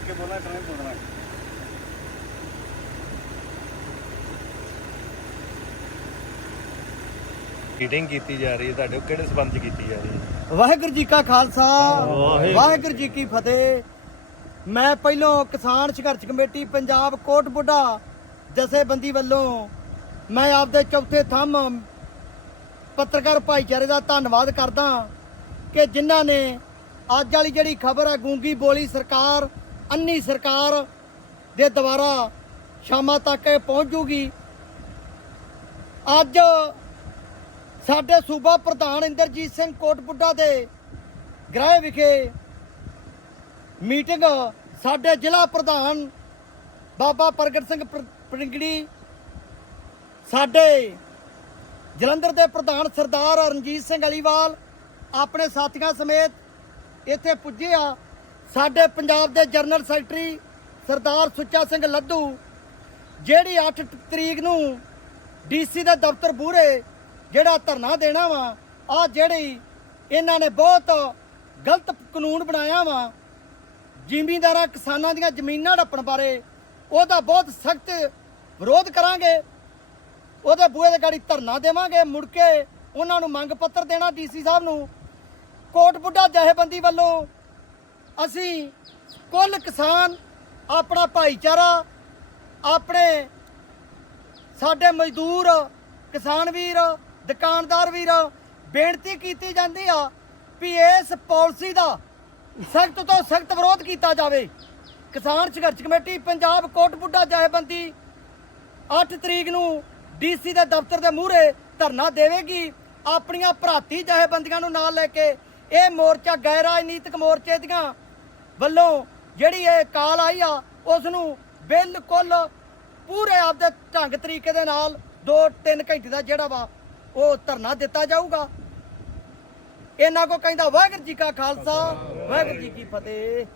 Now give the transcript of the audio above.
ਲਿਖ ਕੇ ਬੋਲਣਾ ਟ੍ਰੇਨ ਬੋਲਣਾ ਮੀਟਿੰਗ ਕੀਤੀ ਜਾ ਰਹੀ ਹੈ ਤੁਹਾਡੇ ਉਹ ਕਿਹੜੇ ਸਬੰਧ 'ਚ ਕੀਤੀ ਜਾ ਰਹੀ ਹੈ ਵਾਹਿਗੁਰੂ ਜੀ ਕਾ ਖਾਲਸਾ ਵਾਹਿਗੁਰੂ। ਵਾਹਿਗੁਰੂ ਜੀ ਕੀ ਫਤਿਹ ਮੈਂ ਪਹਿਲੋਂ ਕਿਸਾਨ ਸੰਘਰਸ਼ ਕਮੇਟੀ ਪੰਜਾਬ ਕੋਟ ਬੁੱਢਾ ਜਥੇਬੰਦੀ ਵੱਲੋਂ ਮੈਂ ਆਪਦੇ ਚੌਥੇ ਥੰਮ ਪੱਤਰਕਾਰ ਭਾਈਚਾਰੇ ਦਾ ਧੰਨਵਾਦ ਕਰਦਾ ਕਿ ਜਿਨ੍ਹਾਂ ਨੇ ਅੱਜ ਵਾਲੀ ਜਿਹੜੀ ਖਬਰ ਹੈ ਗੂੰਗੀ ਬੋਲੀ ਸਰਕਾਰ ਅੰਨੀ ਸਰਕਾਰ ਦੇ ਦੁਆਰਾ ਸ਼ਾਮਾਂ ਤੱਕ ਇਹ ਪਹੁੰਚ ਜੂਗੀ। ਅੱਜ ਸਾਡੇ ਸੂਬਾ ਪ੍ਰਧਾਨ ਇੰਦਰਜੀਤ ਸਿੰਘ ਕੋਟਬੁੱਢਾ ਦੇ ਗ੍ਰਹਿ ਵਿਖੇ ਮੀਟਿੰਗ ਸਾਡੇ ਜ਼ਿਲ੍ਹਾ ਪ੍ਰਧਾਨ ਬਾਬਾ ਪ੍ਰਗਟ ਸਿੰਘ ਪ੍ਰ- ਪ੍ਰਿੰਗੜੀ ਸਾਡੇ ਜਲੰਧਰ ਦੇ ਪ੍ਰਧਾਨ ਸਰਦਾਰ ਰਣਜੀਤ ਸਿੰਘ ਅਲੀਵਾਲ, ਆਪਣੇ ਸਾਥੀਆਂ ਸਮੇਤ ਇੱਥੇ ਪੁੱਜੇ ਆ। ਸਾਡੇ ਪੰਜਾਬ ਦੇ ਜਨਰਲ ਸੈਕਟਰੀ ਸਰਦਾਰ ਸੁੱਚਾ ਸਿੰਘ ਲੱਧੂ ਜਿਹੜੀ 8 ਤਰੀਕ ਨੂੰ ਡੀਸੀ ਦੇ ਦਫ਼ਤਰ ਬੂਹਰੇ ਜਿਹੜਾ ਧਰਨਾ ਦੇਣਾ ਵਾ ਆ ਜਿਹੜੀ ਇਹਨਾਂ ਨੇ ਬਹੁਤ ਗਲਤ ਕਾਨੂੰਨ ਬਣਾਇਆ ਵਾ, ਜ਼ਿਮੀਂਦਾਰਾਂ ਕਿਸਾਨਾਂ ਦੀਆਂ ਜ਼ਮੀਨਾਂ ਹੜੱਪਣ ਬਾਰੇ, ਉਹਦਾ ਬਹੁਤ ਸਖਤ ਵਿਰੋਧ ਕਰਾਂਗੇ, ਉਹਦੇ ਬੂਹੇ ਦੇ ਗਾੜੀ ਧਰਨਾ ਦੇਵਾਂਗੇ, ਮੁੜ ਕੇ ਉਹਨਾਂ ਨੂੰ ਮੰਗ ਪੱਤਰ ਦੇਣਾ ਡੀਸੀ ਸਾਹਿਬ ਨੂੰ। ਕੋਟ ਬੁੱਢਾ ਜਥੇਬੰਦੀ ਵੱਲੋਂ ਅਸੀਂ ਕੁੱਲ ਕਿਸਾਨ, ਆਪਣਾ ਭਾਈਚਾਰਾ, ਆਪਣੇ ਸਾਡੇ ਮਜ਼ਦੂਰ, ਕਿਸਾਨ ਵੀਰ, ਦੁਕਾਨਦਾਰ ਵੀਰ, ਬੇਨਤੀ ਕੀਤੀ ਜਾਂਦੀ ਆ ਵੀ ਇਸ ਪਾਲਿਸੀ ਦਾ ਸਖਤ ਤੋਂ ਸਖਤ ਵਿਰੋਧ ਕੀਤਾ ਜਾਵੇ। ਕਿਸਾਨ ਸੰਘਰਸ਼ ਕਮੇਟੀ ਪੰਜਾਬ ਕੋਟਬੁੱਢਾ ਜਥੇਬੰਦੀ 8 ਤਰੀਕ ਨੂੰ ਡੀਸੀ ਦੇ ਦਫ਼ਤਰ ਦੇ ਮੂਹਰੇ ਧਰਨਾ ਦੇਵੇਗੀ। ਆਪਣੀਆਂ ਭਰਾਤੀ ਜਥੇਬੰਦੀਆਂ ਨੂੰ ਨਾਲ ਲੈ ਕੇ ਇਹ ਮੋਰਚਾ ਗੈਰ ਰਾਜਨੀਤਿਕ ਮੋਰਚੇ ਦੀਆਂ ਵੱਲੋਂ ਜਿਹੜੀ ਇਹ ਕਾਲ ਆਈ ਆ ਉਸ ਨੂੰ ਬਿਲਕੁਲ ਪੂਰੇ ਆਪਦੇ ਢੰਗ ਤਰੀਕੇ ਦੇ ਨਾਲ 2-3 ਘੰਟੇ ਦਾ ਜਿਹੜਾ ਵਾ, ਉਹ ਧਰਨਾ ਦਿੱਤਾ ਜਾਊਗਾ। ਇਹਨਾਂ ਕੋ ਕਹਿੰਦਾ ਵਾਹਿਗੁਰੂ ਜੀ ਕਾ ਖਾਲਸਾ, ਵਾਹਿਗੁਰੂ ਜੀ ਕੀ ਫਤਿਹ।